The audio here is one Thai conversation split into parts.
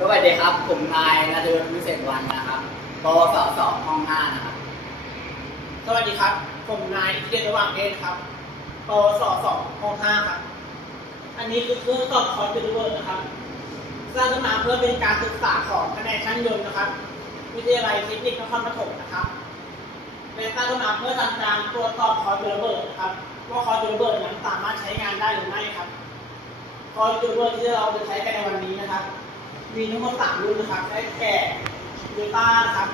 สวัสดีครับ ผมนายนาเดินวิเศษวันนะครับปวสสองห้องห้านะครับ สวัสดีครับ ผมนายอิทธิเดชระหว่างเพศครับปวสสองห้องห้าครับ อันนี้คือเครื่องตอบคอร์สยูนิเวิร์สนะครับ สร้างขึ้นมาเพื่อเป็นการศึกษาของแผนช่างยนต์นะครับ วิทยาลัยเทคนิคนครปฐมนะครับและสร้างขึ้นมาเพื่อทำการตรวจสอบคอร์สยูนิเวิร์สนะครับ ว่าคอร์สยูนิเวิร์สนั้นสามารถใช้งานได้หรือไม่ครับ คอร์สยูนิเวิร์สที่เราจะใช้กันในวันนี้นะครับ มีทั้งหมดสามรุ่นนะครับ ได้แก่ยูต้านะครับ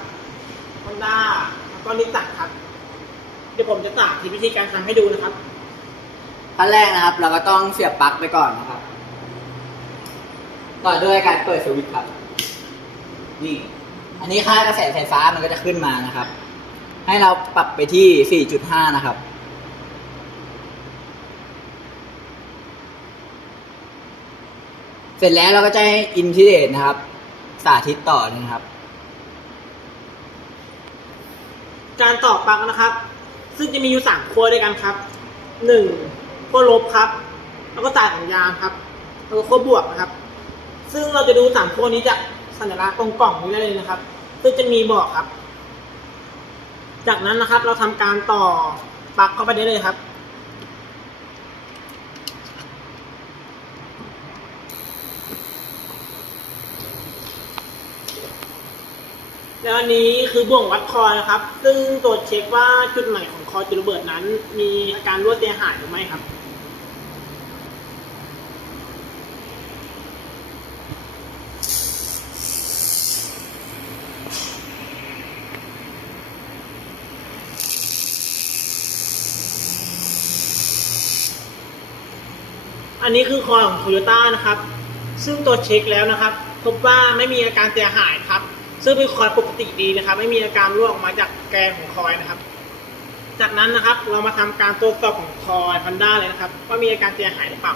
ฮอนด้าแล้วก็นิสสันครับ เดี๋ยวผมจะสาธิตวิธีการทำให้ดูนะครับ ขั้นแรกนะครับ เราก็ต้องเสียบปลั๊กไปก่อนนะครับ ต่อด้วยการเปิดสวิตช์ครับ นี่ อันนี้ค่ากระแสไฟฟ้ามันก็จะขึ้นมานะครับ ให้เราปรับไปที่ 4.5 นะครับ เสร็จแล้วเราก็จะให้อินทิเดตนะครับ สาธิตต่อนะครับ การต่อปลั๊กนะครับ ซึ่งจะมีอยู่สามขั้วด้วยกันครับหนึ่งขั้วลบครับ แล้วก็สายสัญญาณครับแล้วก็ขั้วบวกนะครับ ซึ่งเราจะดูสามขั้วนี้จากสัญลักษณ์ตรงกล่องนี้ได้เลยนะครับ ซึ่งจะมีบอกครับ จากนั้นนะครับเราทำการต่อปลั๊กเข้าไปได้เลยครับ แล้วอันนี้คือบ่วงวัดคอยนะครับ ซึ่งตรวจเช็คว่าจุดไหนของคอยจุดระเบิดนั้น มีอาการรั่วเสียหายหรือไม่ครับ อันนี้คือคอยของโตโยต้านะครับ ซึ่งตรวจเช็คแล้วนะครับ พบว่าไม่มีอาการเสียหายครับ ซึ่งเป็นคอยปกติดีนะครับ ไม่มีอาการรั่วออกมาจากแกนของคอยนะครับ จากนั้นนะครับเรามาทำการตรวจสอบของคอยพันด้าเลยนะครับว่ามีอาการเสียหายหรือเปล่า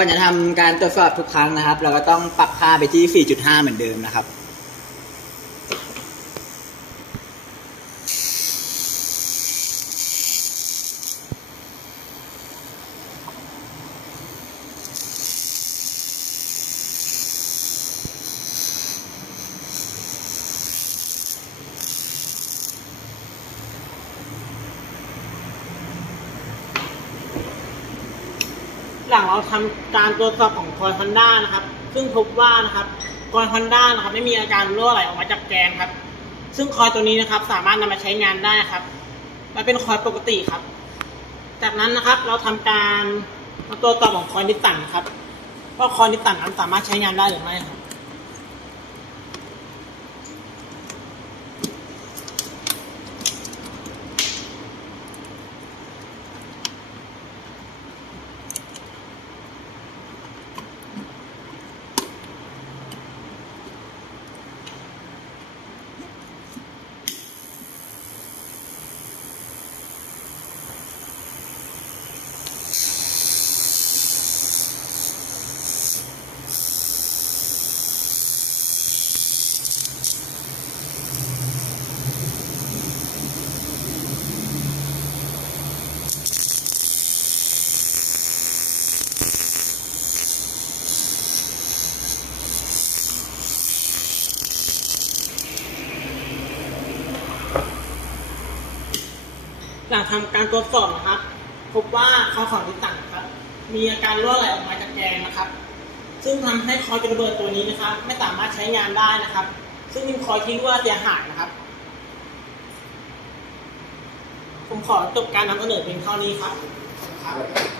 ก่อนจะทำการตรวจสอบทุกครั้งนะครับ เราก็ต้องปรับค่าไปที่ 4.5 เหมือนเดิมนะครับ หลังเราทำการตรวจสอบของคอยฮอนด้านะครับ ซึ่งพบว่านะครับคอยฮอนด้านะครับไม่มีอาการรั่วไหลออกมาจากแกนครับ ซึ่งคอยตัวนี้นะครับสามารถนำมาใช้งานได้ครับและเป็นคอยปกติครับ จากนั้นนะครับเราทำการตรวจสอบของคอยนิสสันครับว่าคอยนิสสันนั้นสามารถใช้งานได้หรือไม่ครับ หลังทำการตรวจสอบนะครับ พบว่าคอของนิสสันครับ มีอาการรั่วไหลออกมาจากแกนนะครับ ซึ่งทำให้คอยระเบิดตัวนี้นะครับ ไม่สามารถใช้งานได้นะครับ ซึ่งเป็นคอยที่รั่วเสียหายนะครับ ผมขอจบการนำเสนอเพียงเท่านี้ครับบครับ